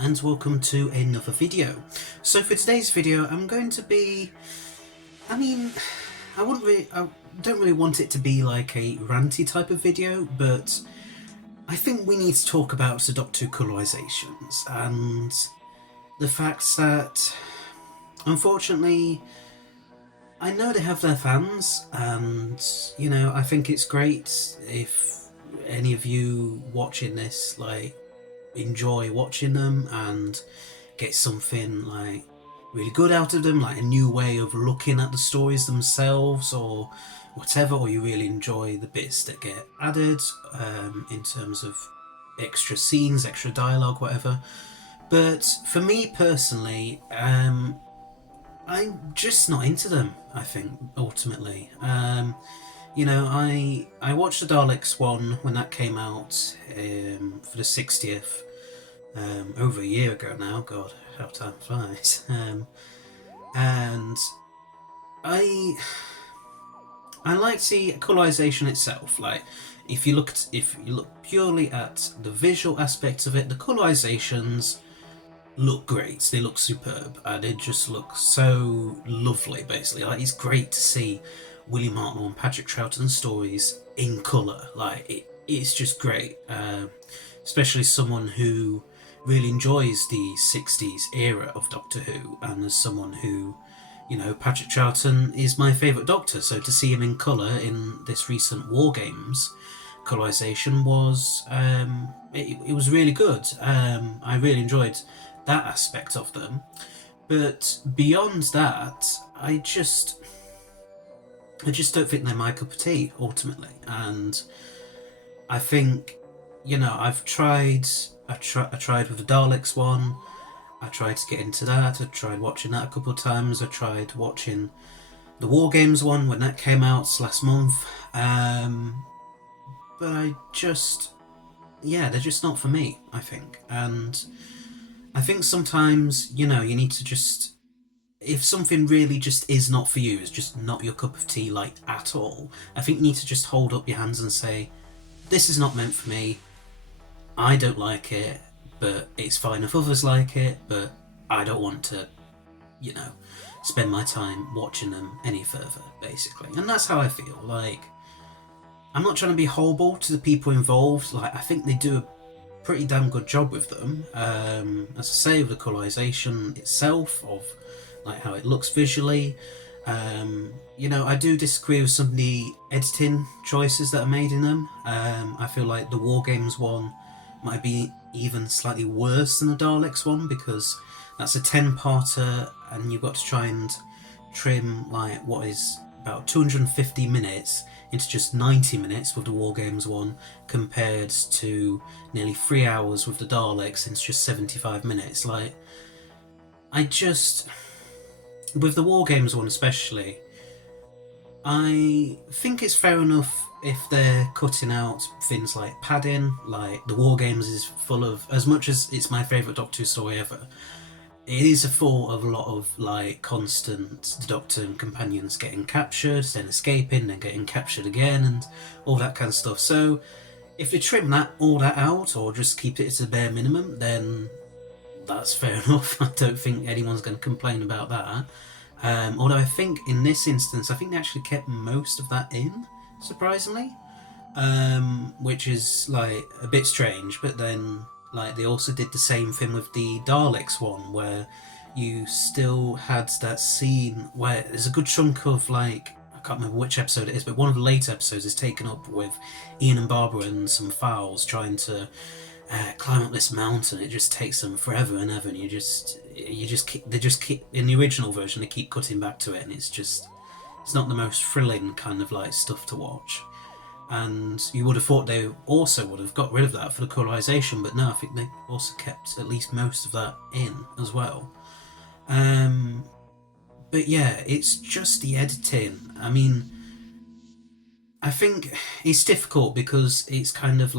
and welcome to another video. So for today's video I'm going to be, I don't really want it to be like a ranty type of video, but I think we need to talk about the Doctor Who Colourisations and the fact that unfortunately I know they have their fans, and I think it's great if any of you watching this enjoy watching them and get something really good out of them, like a new way of looking at the stories themselves or whatever, or you really enjoy the bits that get added in terms of extra scenes, extra dialogue, whatever. But for me personally, I'm just not into them, I think, ultimately. I watched the Daleks one when that came out for the 60th, over a year ago now. God, how time flies. And I like the colorization itself. Like, if you look purely at the visual aspects of it, the colorizations look great. They look superb, and they just look so lovely. Basically, like, it's great to see William Hartnell and Patrick Troughton's stories in colour. It's just great, especially someone who really enjoys the 60s era of Doctor Who, and as someone who, Patrick Troughton is my favourite Doctor, so to see him in colour in this recent War Games colorisation was, it was really good. I really enjoyed that aspect of them, but beyond that, I just don't think they're my cup of tea ultimately. And I think, I've tried with the Daleks one. I tried to get into that. I tried watching that a couple of times. I tried watching the War Games one when that came out last month. But they're just not for me, I think. And I think sometimes, you need to just, if something really just is not for you, is just not your cup of tea, at all, I think you need to just hold up your hands and say, this is not meant for me. I don't like it, but it's fine if others like it, but I don't want to, spend my time watching them any further, basically. And that's how I feel. I'm not trying to be horrible to the people involved. I think they do a pretty damn good job with them. As I say, with the colorization itself, of how it looks visually. I do disagree with some of the editing choices that are made in them. I feel like the War Games one might be even slightly worse than the Daleks one, because that's a 10-parter and you've got to try and trim what is about 250 minutes into just 90 minutes with the War Games one, compared to nearly 3 hours with the Daleks into just 75 minutes. With the War Games one especially, I think it's fair enough if they're cutting out things like padding. The War Games is full of, as much as it's my favourite Doctor Who story ever, it is full of a lot of constant the Doctor and companions getting captured, then escaping, then getting captured again, and all that kind of stuff. So if they trim all that out, or just keep it to the bare minimum, then that's fair enough. I don't think anyone's going to complain about that. Although I think in this instance, I think they actually kept most of that in, surprisingly, which is a bit strange. But then they also did the same thing with the Daleks one, where you still had that scene where there's a good chunk of I can't remember which episode it is, but one of the later episodes is taken up with Ian and Barbara and some fowls trying to climb up this mountain. It just takes them forever and ever, and they just keep in the original version, they keep cutting back to it, and it's not the most thrilling kind of stuff to watch. And you would have thought they also would have got rid of that for the colorization, but no, I think they also kept at least most of that in as well. But yeah, it's just the editing. I think it's difficult because it's kind of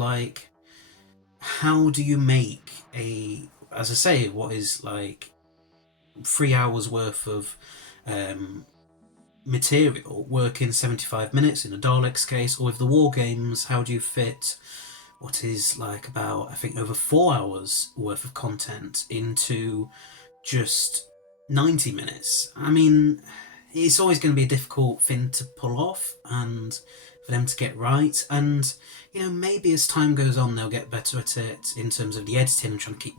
how do you make as I say, what is 3 hours worth of material work in 75 minutes in a Daleks case? Or with the War Games, how do you fit what is like about, I think, over 4 hours worth of content into just 90 minutes. I mean, it's always going to be a difficult thing to pull off and for them to get right. And, maybe as time goes on, they'll get better at it in terms of the editing and trying to keep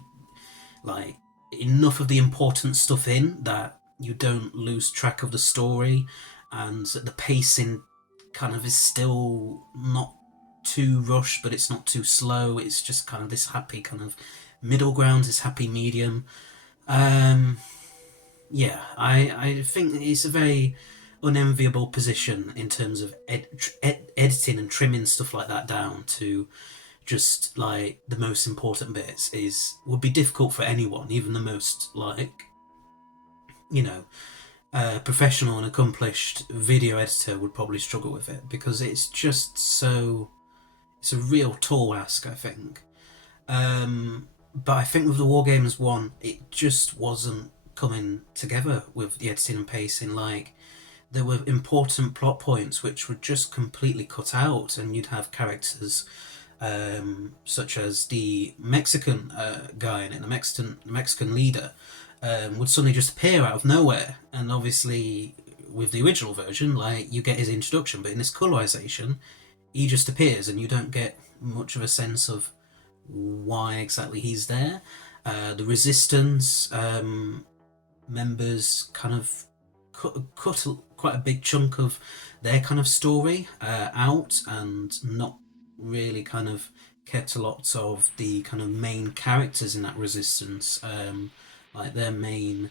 like enough of the important stuff in that you don't lose track of the story, and the pacing kind of is still not too rushed, but it's not too slow. It's just kind of this happy kind of middle ground, this happy medium. Um, yeah, I think it's a very unenviable position in terms of editing and trimming stuff like that down to just like the most important bits is would be difficult for anyone, even the most like you know professional and accomplished video editor would probably struggle with it because it's just so it's a real tall ask, I think. But I think with the War Games one, it just wasn't coming together with the editing and pacing. Like there were important plot points which were just completely cut out, and you'd have characters such as the Mexican guy in it, the Mexican leader, would suddenly just appear out of nowhere. And obviously, with the original version, like you get his introduction, but in this colorization, he just appears, and you don't get much of a sense of why exactly he's there. The Resistance members kind of cut quite a big chunk of their kind of story out, and not really kind of kept a lot of the kind of main characters in that Resistance, like their main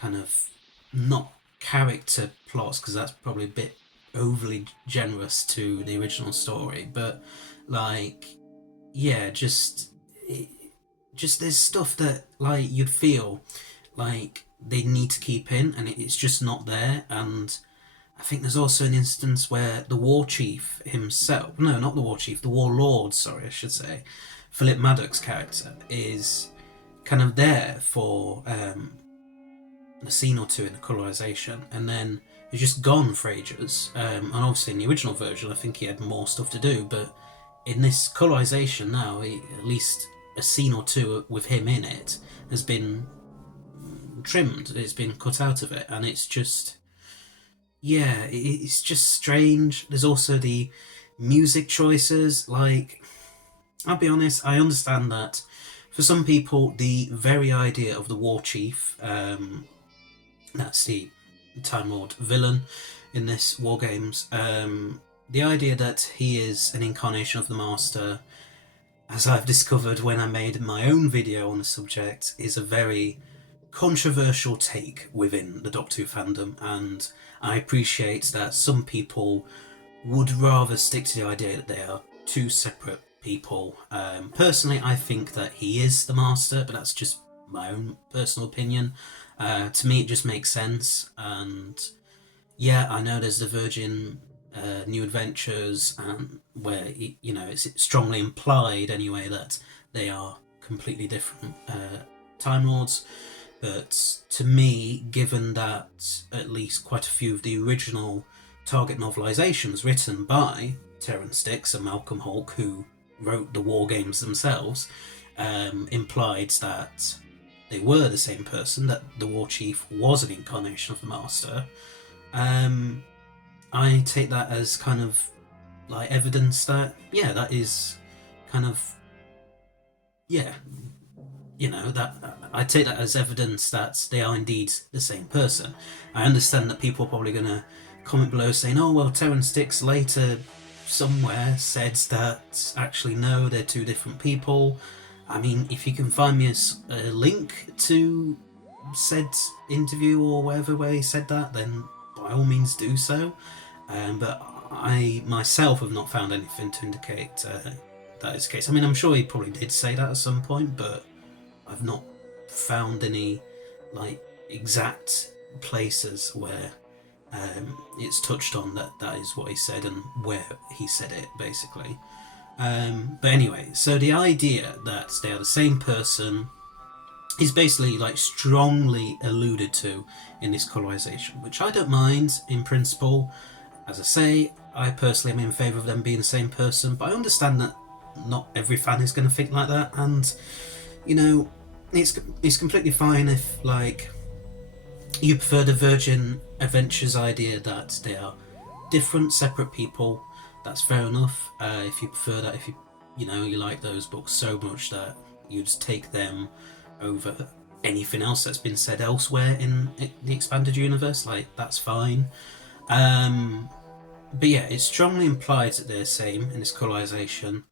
kind of not character plots, because that's probably a bit overly generous to the original story, but like yeah, just there's stuff that like you'd feel like they need to keep in, and it's just not there. And I think there's also an instance where the war chief himself, no, not the war chief, the warlord, sorry, I should say, Philip Maddox's character is kind of there for a scene or two in the colorization, and then he's just gone for ages. And obviously in the original version, I think he had more stuff to do, but in this colorization now, at least a scene or two with him in it has been trimmed. It's been cut out of it, and it's just yeah, it's just strange. There's also the music choices. Like, I'll be honest, I understand that for some people, the very idea of the war chief, that's the Time Lord villain in this War Games, the idea that he is an incarnation of the Master, as I've discovered when I made my own video on the subject, is a very controversial take within the Doctor Who fandom, and I appreciate that some people would rather stick to the idea that they are two separate people. Personally, I think that he is the Master, but that's just my own personal opinion. To me, it just makes sense, and yeah, I know there's the Virgin New Adventures, where it's strongly implied anyway that they are completely different Time Lords. But to me, given that at least quite a few of the original Target novelizations written by Terrance Dicks and Malcolm Hulke, who wrote the War Games themselves, implied that they were the same person, that the War Chief was an incarnation of the Master. I take that as kind of like evidence that, yeah, that is kind of, yeah, that I take that as evidence that they are indeed the same person. I understand that people are probably going to comment below saying, oh, well, Terrance Dicks later somewhere said that actually no, they're two different people. I mean, if you can find me a link to said interview or whatever where he said that, then by all means do so. But I myself have not found anything to indicate that is the case. I mean, I'm sure he probably did say that at some point, but I've not found any like exact places where it's touched on that is what he said and where he said it, basically. But anyway, so the idea that they are the same person is basically like strongly alluded to in this colorization, which I don't mind in principle. As I say, I personally am in favour of them being the same person, but I understand that not every fan is going to think like that, and you know, it's completely fine if like you prefer the Virgin Adventures idea that they are different, separate people. That's fair enough. If you prefer that, if you like those books so much that you'd take them over anything else that's been said elsewhere in the expanded universe, like that's fine. Um, but yeah, it's strongly implied that they're the same in this colorization,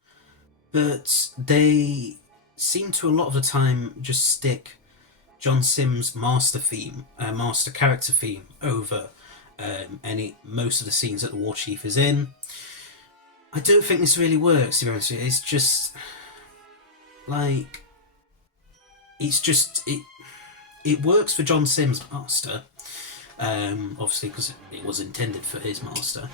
but they seem to a lot of the time just stick John Sims' master theme, master character theme over any most of the scenes that the War Chief is in. I don't think this really works. To be honest with you, it's just like it works for John Sims' master, obviously because it was intended for his master.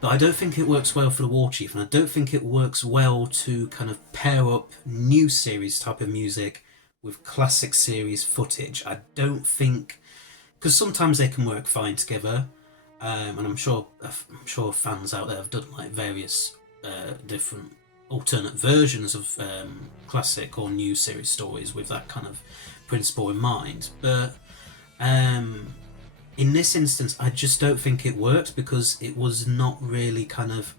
But I don't think it works well for the War Chief, and I don't think it works well to kind of pair up new series type of music with classic series footage. I don't think, because sometimes they can work fine together, and I'm sure fans out there have done like various different alternate versions of classic or new series stories with that kind of principle in mind. But in this instance, I just don't think it worked because it was not really kind of.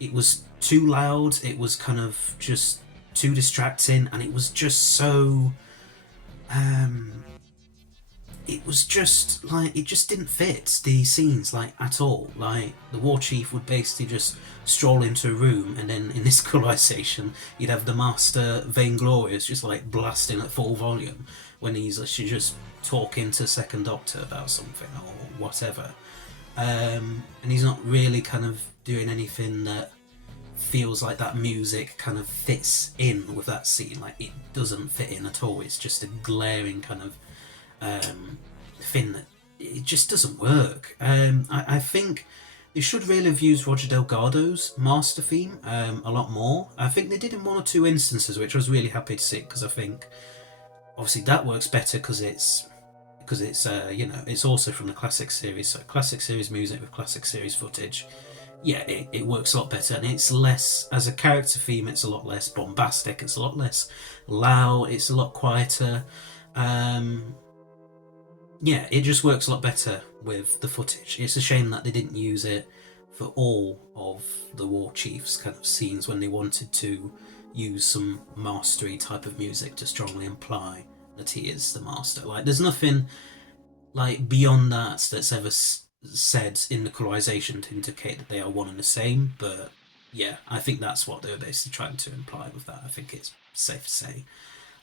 It was too loud. It was kind of just too distracting, and it was just so. It was just like it just didn't fit the scenes like at all. Like the War Chief would basically just stroll into a room, and then in this colorization, you'd have the Master Vainglorious just like blasting at full volume when he's actually just talking to Second Doctor about something or whatever, and he's not really kind of doing anything that feels like that music kind of fits in with that scene. Like it doesn't fit in at all. It's just a glaring kind of thing that it just doesn't work. I think they should really have used Roger Delgado's master theme a lot more. I think they did in one or two instances, which I was really happy to see because I think obviously that works better because it's it's also from the classic series. So classic series music with classic series footage. Yeah, it works a lot better, and it's less as a character theme. It's a lot less bombastic. It's a lot less loud. It's a lot quieter. Yeah, it just works a lot better with the footage. It's a shame that they didn't use it for all of the War Chief's kind of scenes when they wanted to use some mastery type of music to strongly imply that he is the master. Like, there's nothing like beyond that that's ever said in the colorization to indicate that they are one and the same. But yeah, I think that's what they were basically trying to imply with that. I think it's safe to say.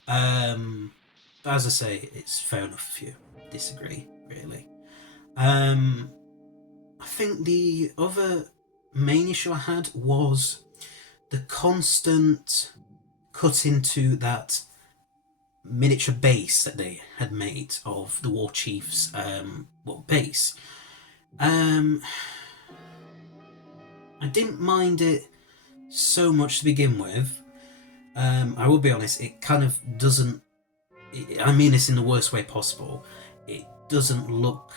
But as I say, it's fair enough if you disagree, really. I think the other main issue I had was the constant cut into that miniature base that they had made of the War Chief's base. I didn't mind it so much to begin with. I will be honest, it kind of doesn't. I mean this in the worst way possible. It doesn't look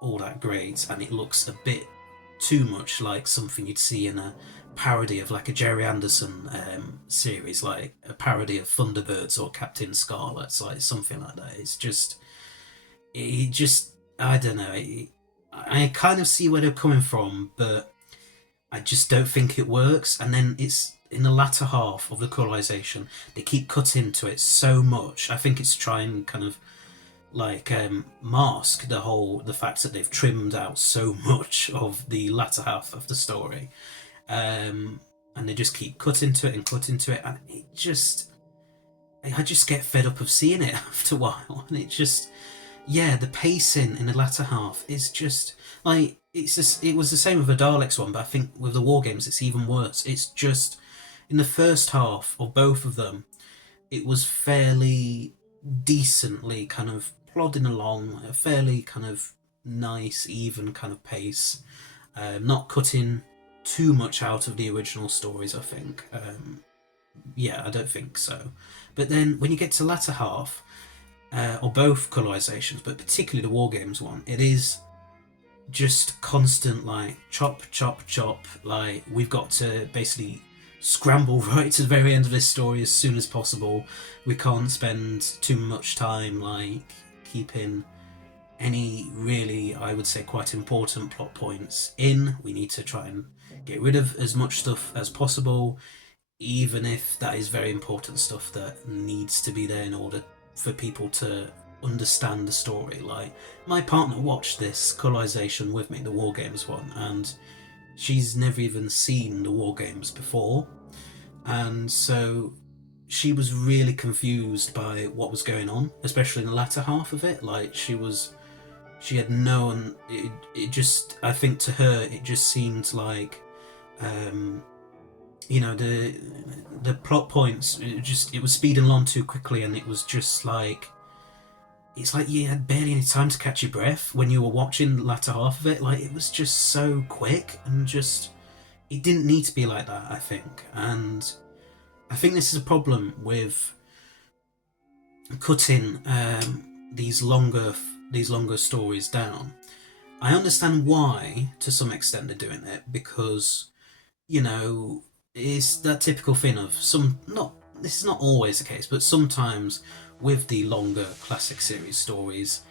all that great, and it looks a bit too much like something you'd see in a parody of like a Jerry Anderson series, like a parody of Thunderbirds or Captain Scarlet's, like something like that. I don't know. I kind of see where they're coming from, but I just don't think it works. And then it's in the latter half of the colorization, they keep cutting to it so much. I think it's trying kind of like mask the fact that they've trimmed out so much of the latter half of the story, and they just keep cutting to it and cutting to it, and I just get fed up of seeing it after a while, and the pacing in the latter half is just like it was the same with the Daleks one, but I think with the War Games it's even worse. It's just in the first half of both of them, it was fairly decently kind of plodding along, a fairly kind of nice, even kind of pace, not cutting too much out of the original stories, I think. I don't think so. But then when you get to the latter half, or both colorizations, but particularly the War Games one, it is just constant like chop, chop, chop. Like we've got to basically scramble right to the very end of this story as soon as possible. We can't spend too much time like keeping any really, I would say, quite important plot points in. We need to try and get rid of as much stuff as possible, even if that is very important stuff that needs to be there in order for people to understand the story. Like, my partner watched this Colorization with me, the War Games one, and she's never even seen the War Games before. And so she was really confused by what was going on, especially in the latter half of it. Like, she had known it just, I think to her it just seemed like um the plot points, it was speeding along too quickly, and it was just like, it's like you had barely any time to catch your breath when you were watching the latter half of it. Like, it was just so quick, and just, it didn't need to be like that, I think. And I think this is a problem with cutting these longer stories down. I understand why, to some extent, they're doing it, because, you know, it's that typical thing of some, not, this is not always the case, but sometimes with the longer classic series stories,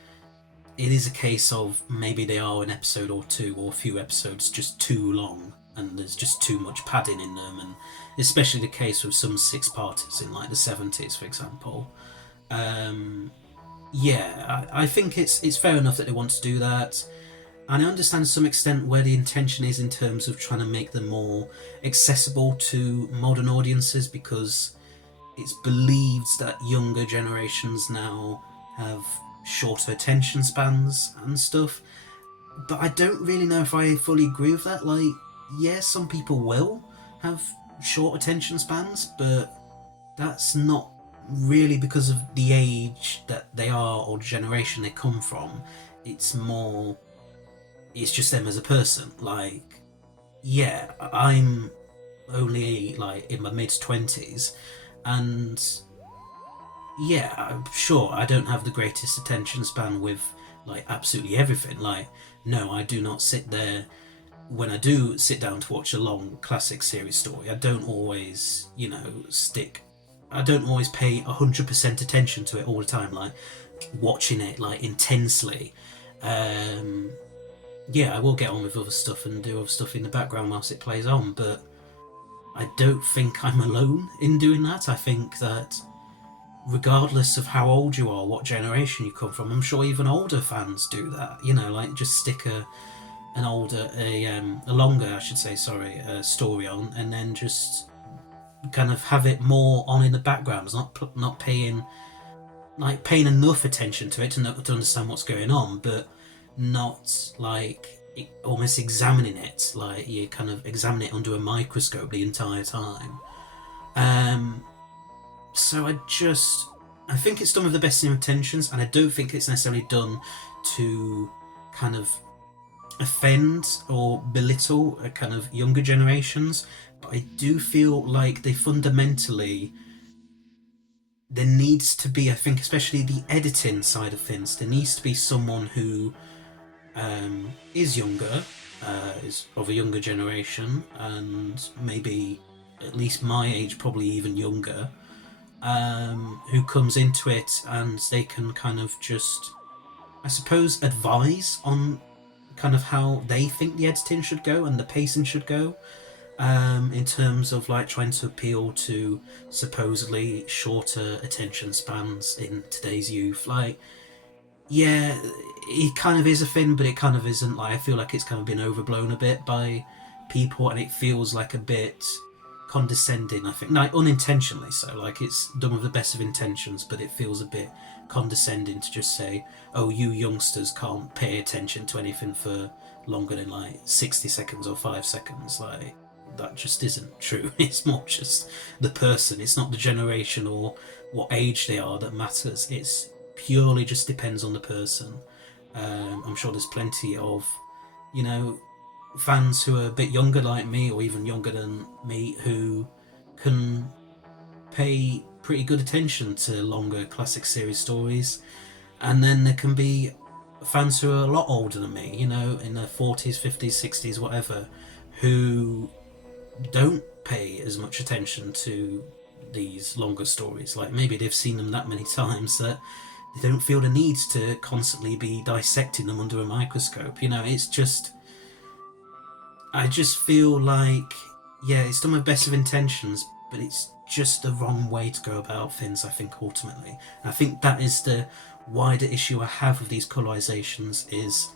it is a case of maybe they are an episode or two or a few episodes just too long, and there's just too much padding in them, and especially the case with some six-parters in like the 70s, for example. Um, yeah, I think it's fair enough that they want to do that. And I understand to some extent where the intention is in terms of trying to make them more accessible to modern audiences, because it's believed that younger generations now have shorter attention spans and stuff. But I don't really know if I fully agree with that. Like, yeah, some people will have short attention spans, but that's not really because of the age that they are or generation they come from. It's more, it's just them as a person. Like, yeah, I'm only like in my mid 20s, and yeah, I'm sure I don't have the greatest attention span with like absolutely everything. Like, no, I do not sit there when I do sit down to watch a long classic series story. I don't always, stick. I don't always pay 100% attention to it all the time, like watching it like intensely. Um, yeah, I will get on with other stuff and do other stuff in the background whilst it plays on, but I don't think I'm alone in doing that. I think that regardless of how old you are, what generation you come from, I'm sure even older fans do that. Like just stick a longer, I should say, sorry, story on, and then just kind of have it more on in the background. It's not paying enough attention to it to understand what's going on, but not like almost examining it, like you kind of examine it under a microscope the entire time. Um, so I think it's done with the best intentions, and I don't think it's necessarily done to kind of offend or belittle a kind of younger generations. But I do feel like they fundamentally, there needs to be, I think, especially the editing side of things, there needs to be someone who is younger, is of a younger generation, and maybe at least my age, probably even younger, who comes into it, and they can kind of just, I suppose, advise on kind of how they think the editing should go and the pacing should go, in terms of like trying to appeal to supposedly shorter attention spans in today's youth. Like, yeah, it kind of is a thing, but it kind of isn't. Like, I feel like it's kind of been overblown a bit by people, and it feels like a bit condescending. I think, like unintentionally so. Like, it's done with the best of intentions, but it feels a bit condescending to just say, "Oh, you youngsters can't pay attention to anything for longer than like 60 seconds or 5 seconds." Like, that just isn't true. It's more just the person. It's not the generation or what age they are that matters. It's purely just depends on the person. I'm sure there's plenty of, you know, fans who are a bit younger like me, or even younger than me, who can pay pretty good attention to longer classic series stories. And then there can be fans who are a lot older than me, in their 40s, 50s, 60s, whatever, who don't pay as much attention to these longer stories. Like maybe they've seen them that many times that they don't feel the need to constantly be dissecting them under a microscope. You know, it's just, I just feel like, yeah, it's done with best of intentions, but it's just the wrong way to go about things, I think, ultimately. And I think that is the wider issue I have with these colorizations is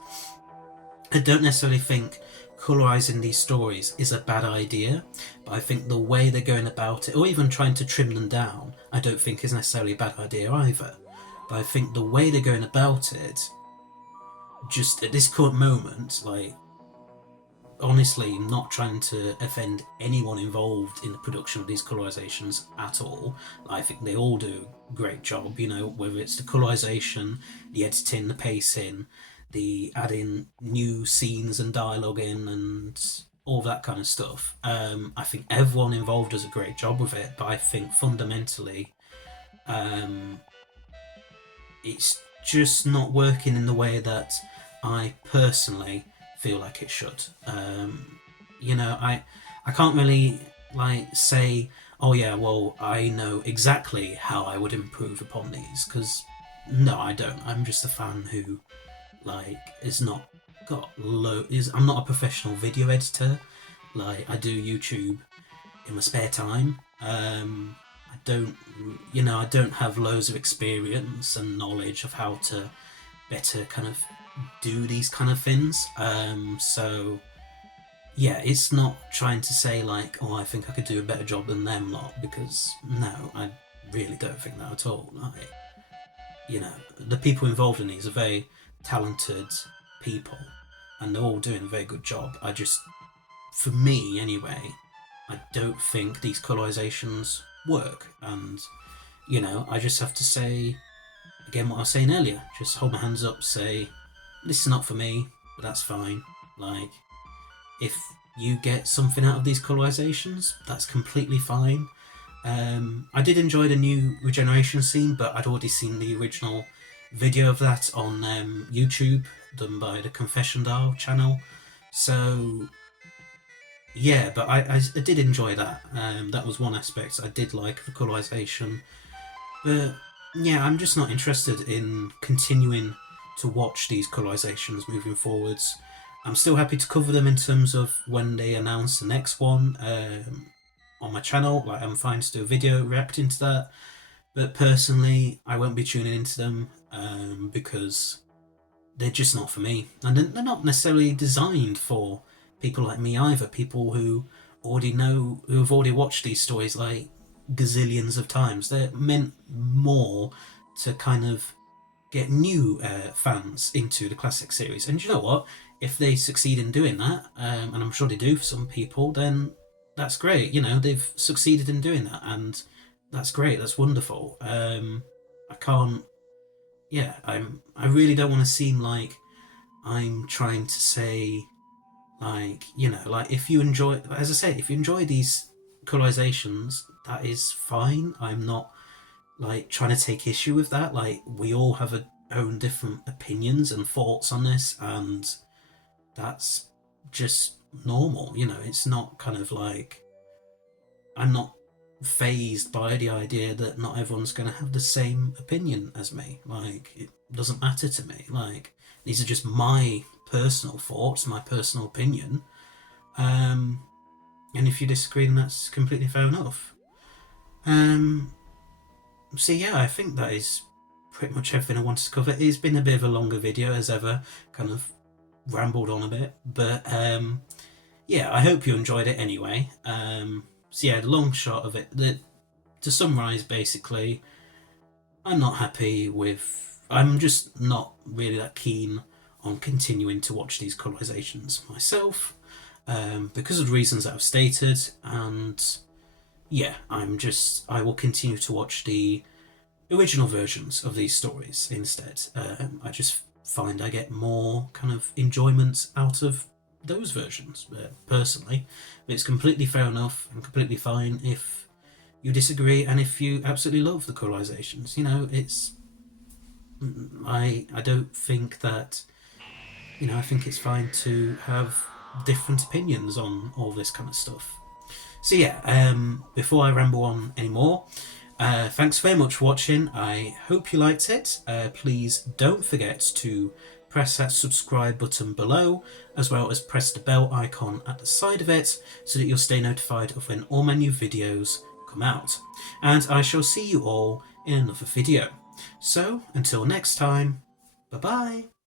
I don't necessarily think colorizing these stories is a bad idea, but I think the way they're going about it, or even trying to trim them down, I don't think is necessarily a bad idea either. But I think the way they're going about it, just at this current moment, like, honestly, not trying to offend anyone involved in the production of these colorizations at all. I think they all do a great job, you know, whether it's the colorization, the editing, the pacing, the adding new scenes and dialogue in, and all that kind of stuff. I think everyone involved does a great job with it, but I think fundamentally, um, it's just not working in the way that I personally feel like it should. You know, I can't really like say, oh yeah, well I know exactly how I would improve upon these because no, I don't. I'm just a fan who like is not got low is I'm not a professional video editor. Like I do YouTube in my spare time. I don't, you know, I don't have loads of experience and knowledge of how to better kind of do these kind of things. So yeah, it's not trying to say like, oh, I think I could do a better job than them lot because no, I really don't think that at all. Like, you know, the people involved in these are very talented people, and they're all doing a very good job. I just, for me anyway, I don't think these colorizations work, and you know, I just have to say again what I was saying earlier. Just hold my hands up, say this is not for me, but that's fine. Like, if you get something out of these colorizations, that's completely fine. I did enjoy the new regeneration scene, but I'd already seen the original video of that on YouTube, done by the Confession Dial channel. So yeah, but I did enjoy that. That was one aspect I did like the colorization. But yeah, I'm just not interested in continuing to watch these colorizations moving forwards. I'm still happy to cover them in terms of when they announce the next one on my channel. Like, I'm fine to do a video reacting to that. But personally, I won't be tuning into them because they're just not for me. And they're not necessarily designed for people like me either. People who already know, who have already watched these stories like gazillions of times. They're meant more to kind of get new fans into the classic series. And you know what? If they succeed in doing that, and I'm sure they do for some people, then that's great. You know, they've succeeded in doing that, and that's great. That's wonderful. I can't. Yeah, I really don't want to seem like I'm trying to say, like, you know, like if you enjoy, as I said, if you enjoy these colorizations, that is fine. I'm not like trying to take issue with that. Like, we all have our own different opinions and thoughts on this, and that's just normal. You know, it's not kind of like I'm not phased by the idea that not everyone's going to have the same opinion as me. Like, it doesn't matter to me. Like, these are just my personal thoughts, my personal opinion. Um, and if you disagree, then that's completely fair enough. Um, so yeah, I think that is pretty much everything I wanted to cover. It's been a bit of a longer video as ever, kind of rambled on a bit, but yeah, I hope you enjoyed it anyway. So yeah, the long shot of it, to summarise basically, I'm not happy with, I'm just not really that keen on continuing to watch these colorizations myself because of the reasons that I've stated, and yeah, I will continue to watch the original versions of these stories instead. I just find I get more kind of enjoyment out of those versions personally. But it's completely fair enough and completely fine if you disagree and if you absolutely love the colorizations. You know, it's I don't think that, you know, I think it's fine to have different opinions on all this kind of stuff. So yeah, before I ramble on anymore, thanks very much for watching. I hope you liked it. Please don't forget to press that subscribe button below, as well as press the bell icon at the side of it, so that you'll stay notified of when all my new videos come out. And I shall see you all in another video. So, until next time, bye bye!